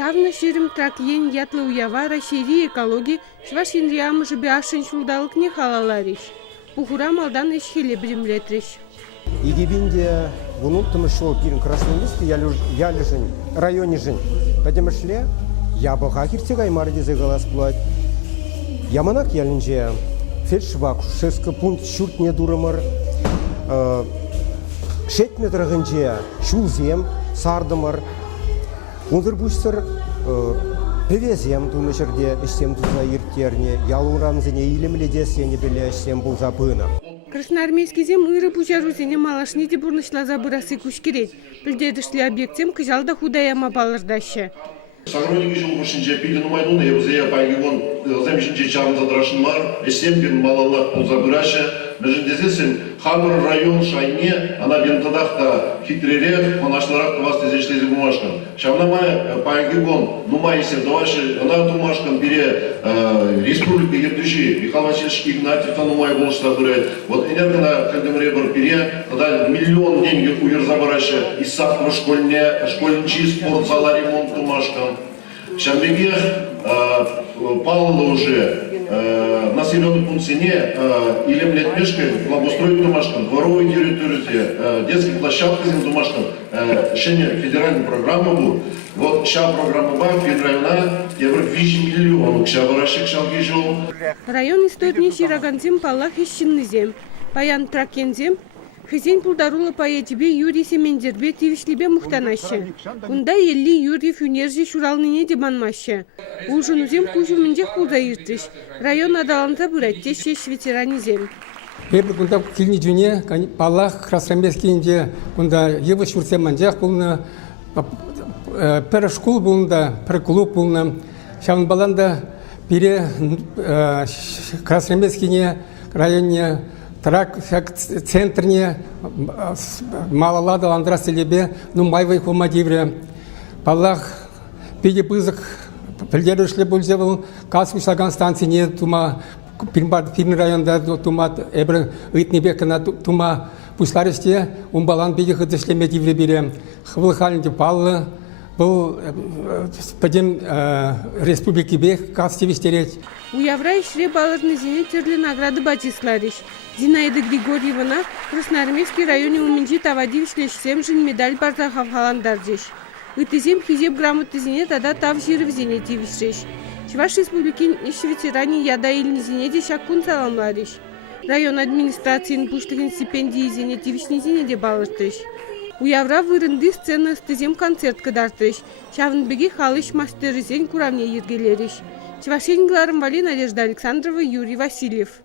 Савна ширим тракиен ятлы уява России экологии шваш инриам жибяшин шулдалык не халалариш. Пухура малдан ишхеле бремлетриш. Игибинде вунун тымышол пирин красноярск я лежин районе жин. Потому что я богахиртега и мардизе голос плать. Яманак ялинже фельдшвак шеска пункт шуртне дурамар. 6 метрагынже шулзем сардымар. Унзыр бушсыр певезем тунышырде işsem туза ирттерне ялурамзыне илемледе сене беле işsem бул запына. Красноармейский зем ыры пучарузене малашни де бурнышла забырасы кушкерет. Пилдедышли объектем кыжалда худаяма балырдашы. Сагроник жыл бушинче пилин умайдуна ебзея пайгивон земшинче чарын задрашын бар, эсем бин малаллах пул забырашы. Междезесен Хабр район шайне, она вентадахта хитререк, понашларах вас тезешлези бумажкан. Шавнамай пайгивон, нумай сев даваши, она бумажкан бере республика ердуши, Михаил Васильевич Игнатьев нумай болышта дуре. Вот энергона кагдемребр бере, тогда миллион денег уер забараши, и сахар школьничий спортзала ремонт бумажкан. Шамбеге Павлова уже населенный пункт Сине или Млетмешкой благоустроить домашкам, дворовой территории, детские площадки с домашкам, решение федеральной программы был. Вот сейчас программа была, федеральная, я говорю, 8 миллионов, сейчас выращик шалгижу. Район истории Шираганзем палах ищиннызем, паян тракензем, хызен пулдарула паятибе Юрий Семендербе тивишлибе мухтанаще. Унда елли Юрий Фюнержи шуралныне дебанмаще. Улжунузем кужуминже худа иртиш. Район адаланта бұраттеше ветеранизем. Первый кунда килни джуне, палах красноармейские кунда его шурсем манжах булна, пер школ булна, пер клуб булна. Шавн баланда пере красноармейские районе трак центрне малалада ландрастелебе, ну майвай хумадивре. Палах пиде пызык пилдерушли бульзевал, касвиш лаган станции не тума пирн районда тума эбр итнебекана тума пусларисте умбалан пиде хыдышлеме дивре бире. Хвылхалинде паллы был подем республики бег кастивистереть. У Явра ишре балырны зене терлі награды батислариш. Зинаида Григорьевна Красноармейский районе уминжи тавадивишлеш семжин медаль барда хавхаландардеш. Ытызем хизеп грамоты зене тада тав жиров зене тивишреш. Чуваш республикин иш ветеране яда илни зене де шакун саламлариш. Район администрациян пуштыгин стипендии зене тивишни зене де балыртыш. У Явра вырынды сцена стызем концерт кыдартыш. Шавынбеге халыш мастеры зен куравне ергелериш. Чевашенгларым Вали, Надежда Александрова, Юрий Васильев.